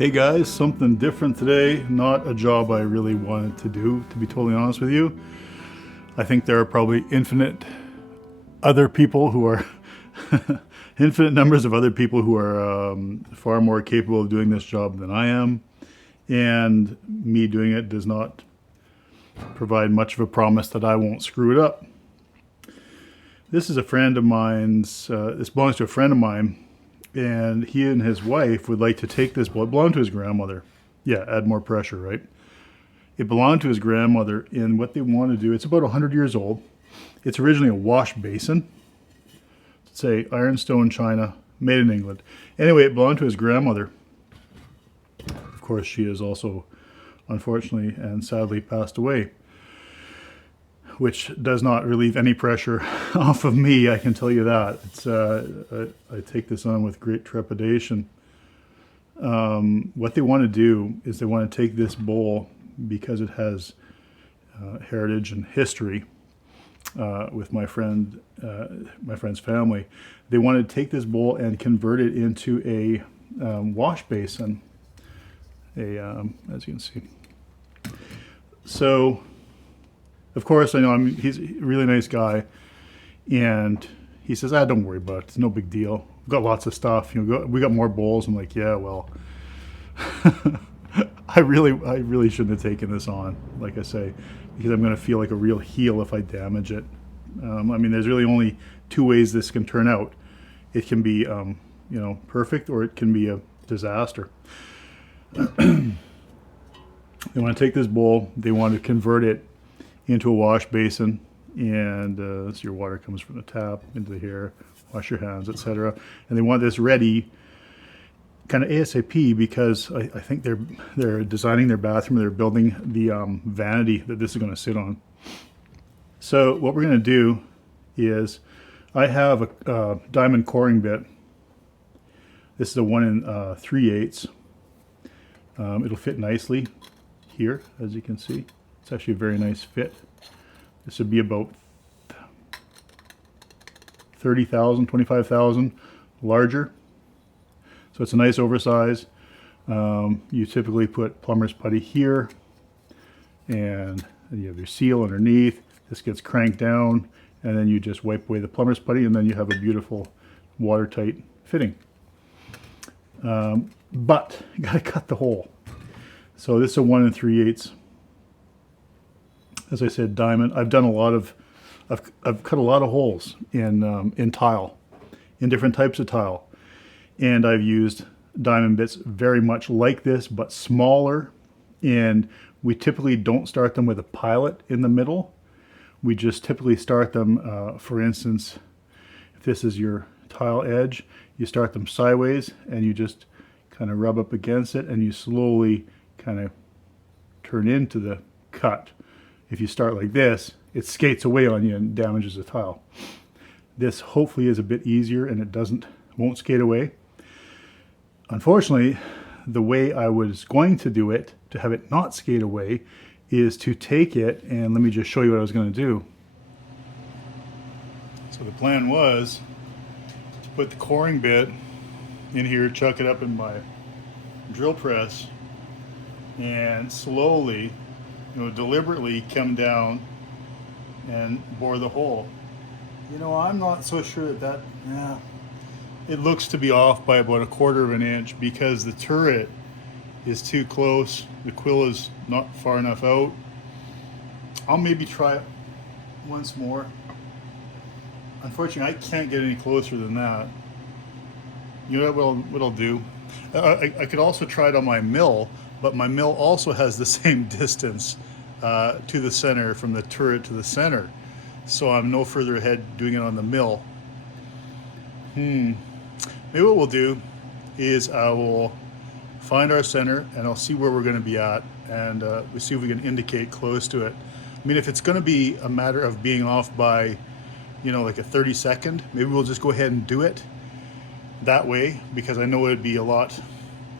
Hey guys, something different today. Not a job I really wanted to do, to be totally honest with you. I think there are probably infinite other people who are, infinite numbers of other people who are far more capable of doing this job than I am. And me doing it does not provide much of a promise that I won't screw it up. This is a friend of mine's, this belongs to a friend of mine, and he and his wife would like to take this bowl. It belonged to his grandmother. Yeah, add more pressure, right? It belonged to his grandmother, and what they want to do, it's about 100 years old. It's originally a wash basin. Say ironstone china, made in England. Anyway, it belonged to his grandmother. Of course, she has also, unfortunately and sadly, passed away, which does not relieve any pressure off of me, I can tell you that. I take this on with great trepidation. What they want to do is they want to take this bowl, because it has heritage and history with my friend's family. They want to take this bowl and convert it into a wash basin, as you can see. So, of course, I know he's a really nice guy, and he says, don't worry about it. It's no big deal. We've got lots of stuff. We got more bowls. I'm like, yeah, well, I really shouldn't have taken this on, like I say, because I'm going to feel like a real heel if I damage it. There's really only two ways this can turn out. It can be, perfect, or it can be a disaster. They want to take this bowl. They want to convert it into a wash basin, and so your water comes from the tap into here, wash your hands, etc. And they want this ready kind of ASAP, because I think they're designing their bathroom. They're building the vanity that this is going to sit on. So what we're going to do is, I have a diamond coring bit. This is a 1 3/8. It'll fit nicely here, as you can see. It's actually a very nice fit. This would be about 30,000, 25,000 larger. So it's a nice oversize. You typically put plumber's putty here, and you have your seal underneath. This gets cranked down, and then you just wipe away the plumber's putty, and then you have a beautiful watertight fitting. But you gotta cut the hole. So this is a 1 3/8. As I said, diamond. I've cut a lot of holes in tile, in different types of tile, and I've used diamond bits very much like this, but smaller. And we typically don't start them with a pilot in the middle. We just typically start them, for instance, if this is your tile edge, you start them sideways, and you just kind of rub up against it, and you slowly kind of turn into the cut. If you start like this, it skates away on you and damages the tile. This hopefully is a bit easier, and it won't skate away. Unfortunately, the way I was going to do it, to have it not skate away, is to take it, and let me just show you what I was going to do. So the plan was to put the coring bit in here, chuck it up in my drill press, and slowly, deliberately come down and bore the hole. I'm not so sure that it looks to be off by about 1/4 of an inch, because the turret is too close. The quill is not far enough out. I'll maybe try it once more. Unfortunately, I can't get any closer than that. You know what I'll do? I could also try it on my mill, but my mill also has the same distance to the center, from the turret to the center. So I'm no further ahead doing it on the mill. Maybe what we'll do is I will find our center, and I'll see where we're going to be at, and we'll see if we can indicate close to it. If it's going to be a matter of being off by, like a 30-second, maybe we'll just go ahead and do it that way, because I know it'd be a lot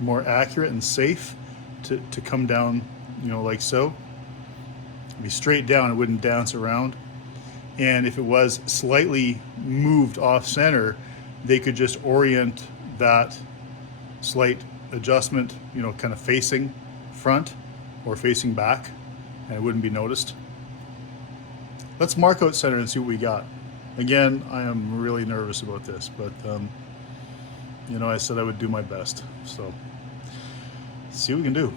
more accurate and safe to come down, like so. It'd be straight down, it wouldn't dance around. And if it was slightly moved off center, they could just orient that slight adjustment, you know, kind of facing front or facing back, and it wouldn't be noticed. Let's mark out center and see what we got. Again, I am really nervous about this, but you know, I said I would do my best. So, let's see what we can do.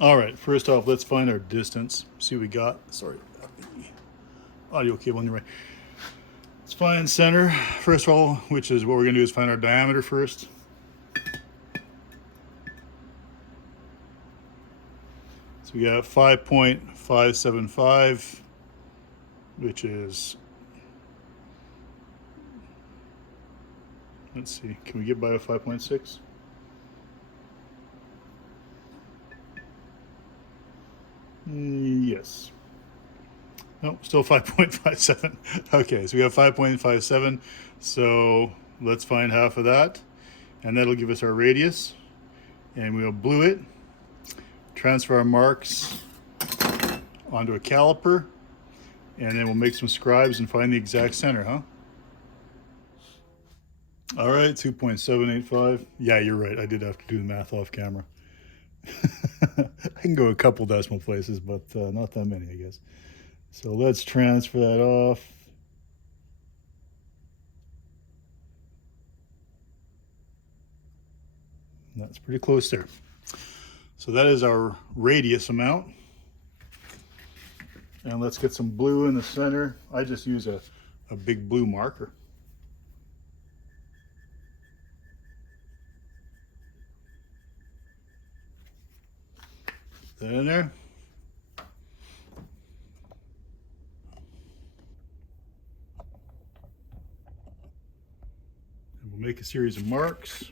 All right, first off, let's find our distance. See what we got. Sorry about the audio cable on the right. Let's find center, first of all, which is what we're gonna do is find our diameter first. So we got 5.575, which is, let's see, can we get by a 5.6? Yes. No, still 5.57. Okay, so we have 5.57. So let's find half of that. And that'll give us our radius. And we'll blue it. Transfer our marks onto a caliper. And then we'll make some scribes and find the exact center, huh? All right, 2.785. Yeah, you're right. I did have to do the math off camera. I can go a couple decimal places, but not that many, I guess. So let's transfer that off. That's pretty close there. So that is our radius amount. And let's get some blue in the center. I just use a big blue marker. Put that in there. And we'll make a series of marks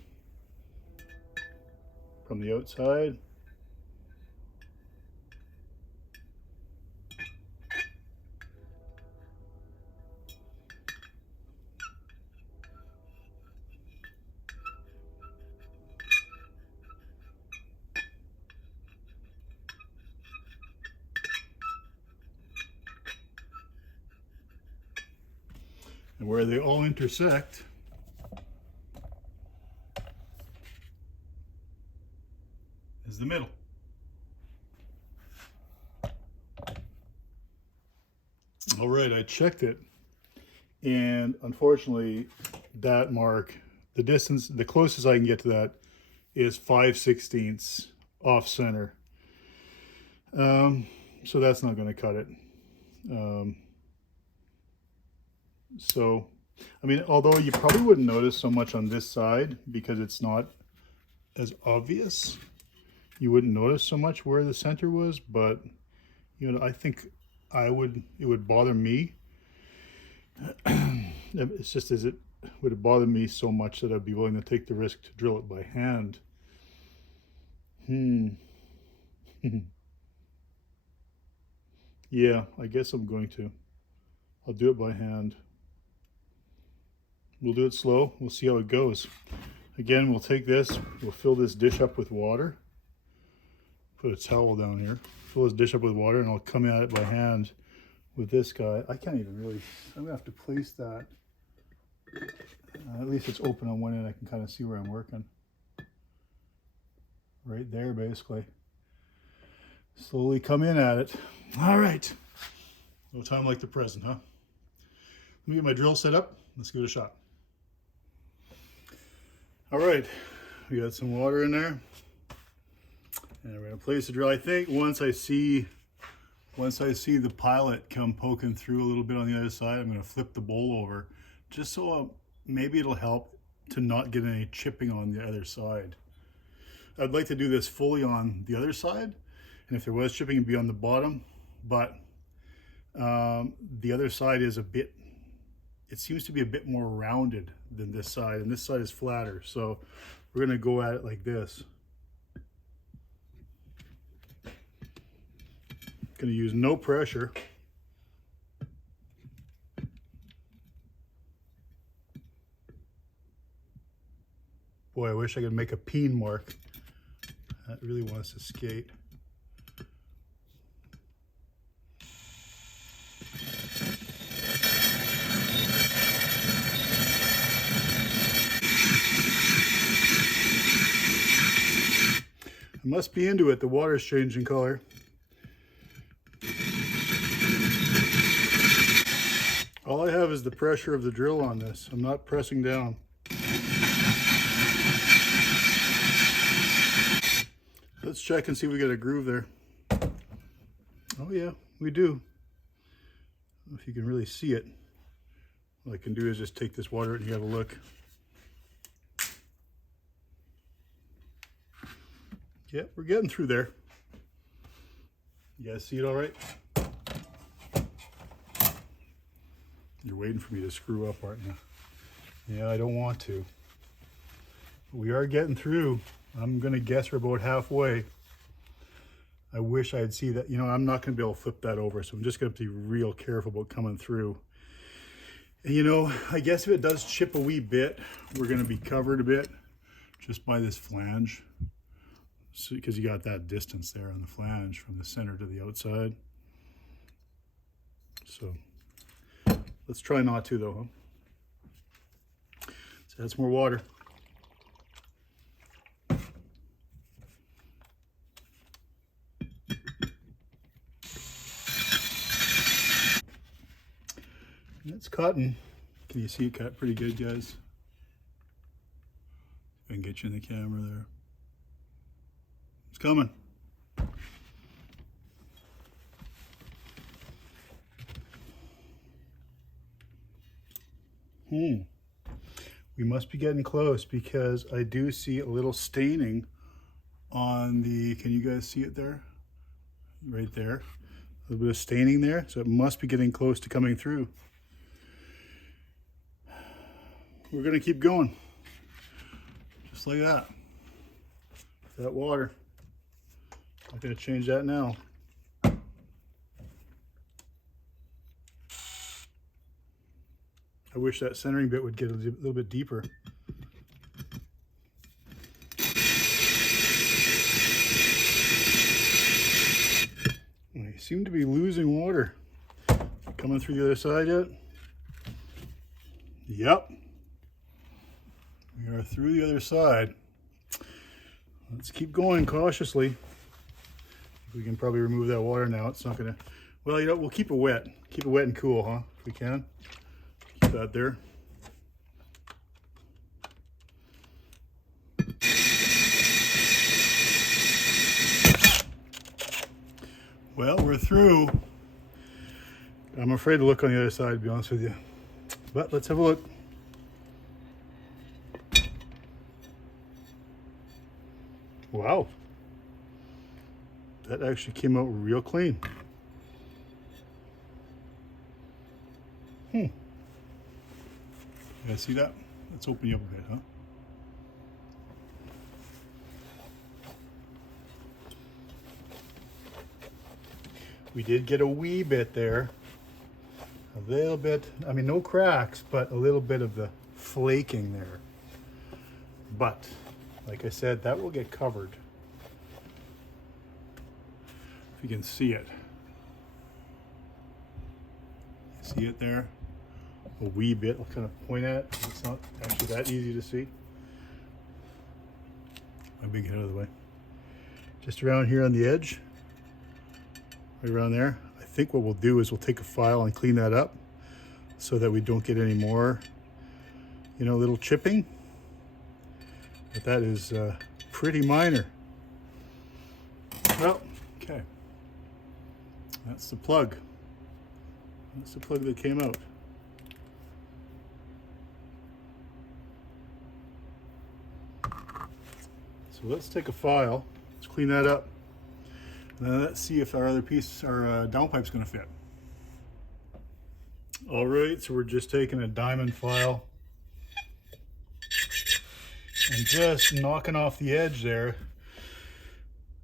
from the outside. And where they all intersect is the middle. All right, I checked it, and unfortunately that mark, the distance, the closest I can get to that is 5/16 off center. So that's not going to cut it. So, I mean, although you probably wouldn't notice so much on this side because it's not as obvious, you wouldn't notice so much where the center was, but, you know, I think it would bother me. It's just as it would bother me so much that I'd be willing to take the risk to drill it by hand. Yeah, I guess I'm going to. I'll do it by hand. We'll do it slow. We'll see how it goes. Again, we'll take this, we'll fill this dish up with water. Put a towel down here. Fill this dish up with water, and I'll come at it by hand with this guy. I can't even really, I'm gonna have to place that. At least it's open on one end. I can kind of see where I'm working. Right there, basically. Slowly come in at it. All right. No time like the present, huh? Let me get my drill set up. Let's give it a shot. All right, we got some water in there. And we're gonna place the drill. I think once I see the pilot come poking through a little bit on the other side, I'm gonna flip the bowl over, just so maybe it'll help to not get any chipping on the other side. I'd like to do this fully on the other side, and if there was chipping, it'd be on the bottom, but the other side is it seems to be a bit more rounded than this side, and this side is flatter. So we're gonna go at it like this. Gonna use no pressure. Boy, I wish I could make a peen mark. That really wants to skate. I must be into it. The water's changing color. All I have is the pressure of the drill on this. I'm not pressing down. Let's check and see if we got a groove there. Oh yeah, we do. I don't know if you can really see it. What I can do is just take this water and you have a look. Yeah, we're getting through there. You guys see it all right? You're waiting for me to screw up, aren't you? Yeah, I don't want to. We are getting through. I'm gonna guess we're about halfway. I wish I'd see that. You know, I'm not gonna be able to flip that over, so I'm just gonna have to be real careful about coming through. And you know, I guess if it does chip a wee bit, we're gonna be covered a bit just by this flange. So, because you got that distance there on the flange from the center to the outside. So let's try not to though, huh? Let's add some more water. It's cutting. Can you see it cut pretty good, guys? I can get you in the camera there. It's coming. We must be getting close because I do see a little staining on the, can you guys see it there? Right there. A little bit of staining there, so it must be getting close to coming through. We're gonna keep going. Just like that. That water. I'm gonna change that now. I wish that centering bit would get a little bit deeper. We seem to be losing water. Coming through the other side yet? Yep. We are through the other side. Let's keep going cautiously. We can probably remove that water now. It's not gonna, well, you know, we'll keep it wet. Keep it wet and cool, huh? If we can. Keep that there. Well, we're through. I'm afraid to look on the other side, to be honest with you. But let's have a look. Wow. That actually came out real clean. You guys see that? Let's open you up a bit, huh? We did get a wee bit there. A little bit, I mean, no cracks, but a little bit of the flaking there. But, like I said, that will get covered. If you can see it. See it there? A wee bit, I'll kind of point at it. It's not actually that easy to see. My big head out of the way. Just around here on the edge. Right around there. I think what we'll do is we'll take a file and clean that up so that we don't get any more, you know, little chipping. But that is pretty minor. Well, okay. That's the plug. That's the plug that came out. So let's take a file. Let's clean that up. And then let's see if our other piece, our downpipe's going to fit. All right, so we're just taking a diamond file and just knocking off the edge there,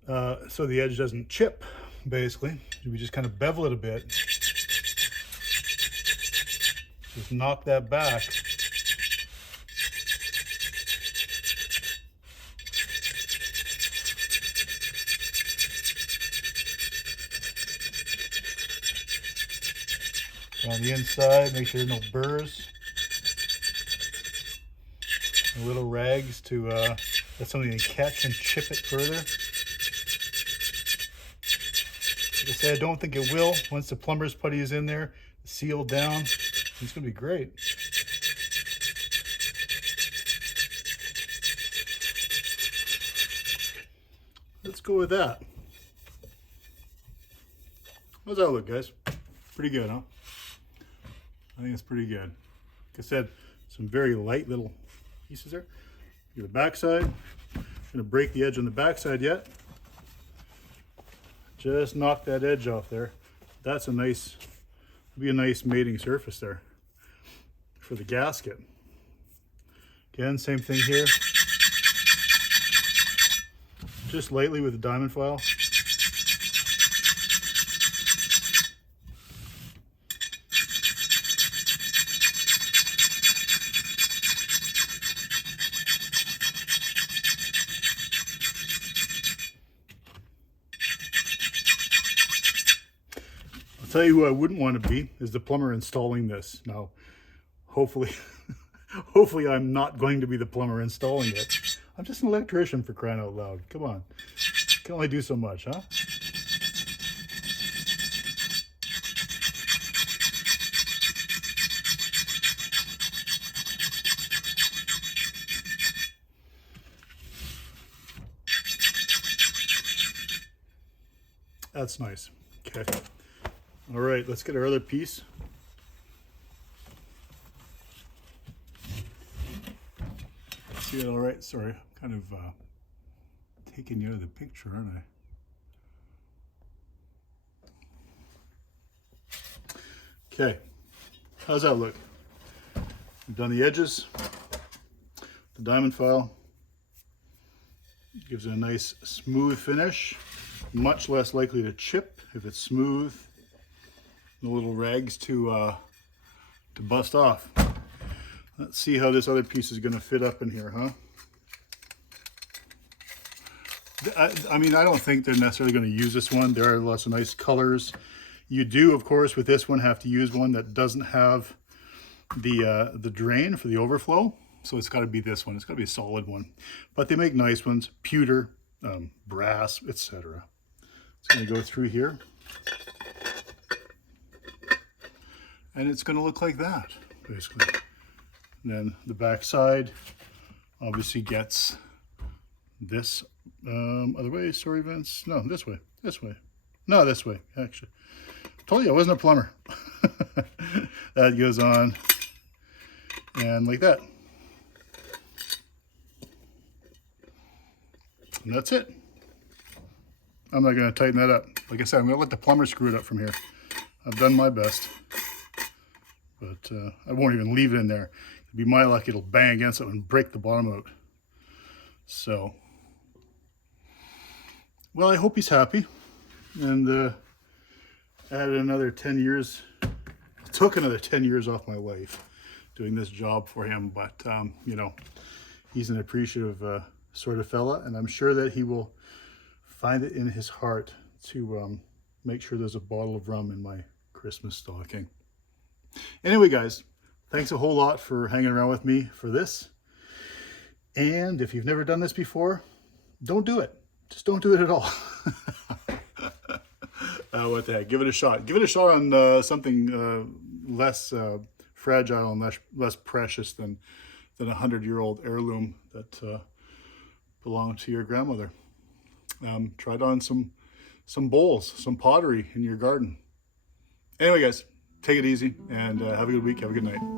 so the edge doesn't chip. Basically, we just kind of bevel it a bit. Just knock that back. On the inside, make sure there's no burrs. And little rags to let something catch and chip it further. I said, I don't think it will. Once the plumber's putty is in there, sealed down, it's gonna be great. Let's go with that. How's that look, guys? Pretty good, huh? I think it's pretty good. Like I said, some very light little pieces there. Look at the backside. I'm gonna break the edge on the backside yet. Just knock that edge off there. That's a nice, be a nice mating surface there for the gasket. Again, same thing here. Just lightly with the diamond file. I'll tell you who I wouldn't want to be is the plumber installing this. Now, hopefully, hopefully I'm not going to be the plumber installing it. I'm just an electrician, for crying out loud. Come on. Can only do so much, huh? That's nice. Okay. All right, let's get our other piece. See it all right? Sorry, I'm kind of taking you out of the picture, aren't I? Okay, how's that look? We've done the edges. The diamond file gives it a nice smooth finish, much less likely to chip if it's smooth. No little rags to bust off. Let's see how this other piece is going to fit up in here, huh? I mean, I don't think they're necessarily going to use this one. There are lots of nice colors. You do, of course, with this one have to use one that doesn't have the drain for the overflow. So it's got to be this one. It's got to be a solid one. But they make nice ones, pewter, brass, etc. It's going to go through here. And it's going to look like that, basically. And then the back side obviously gets this other way. Sorry, Vince. No, this way. This way. No, this way, actually. Told you I wasn't a plumber. That goes on. And like that. And that's it. I'm not going to tighten that up. Like I said, I'm going to let the plumber screw it up from here. I've done my best. But I won't even leave it in there. It'll be my luck it'll bang against it and break the bottom out. So, well, I hope he's happy. And added another 10 years, took another 10 years off my life doing this job for him. But, you know, he's an appreciative sort of fella. And I'm sure that he will find it in his heart to make sure there's a bottle of rum in my Christmas stocking. Anyway, guys, thanks a whole lot for hanging around with me for this. And if you've never done this before, don't do it. Just don't do it at all. What the heck? Give it a shot. Give it a shot on something less fragile and less precious than a 100-year-old heirloom that belonged to your grandmother. Try it on some bowls, some pottery in your garden. Anyway, guys, take it easy and have a good week. Have a good night.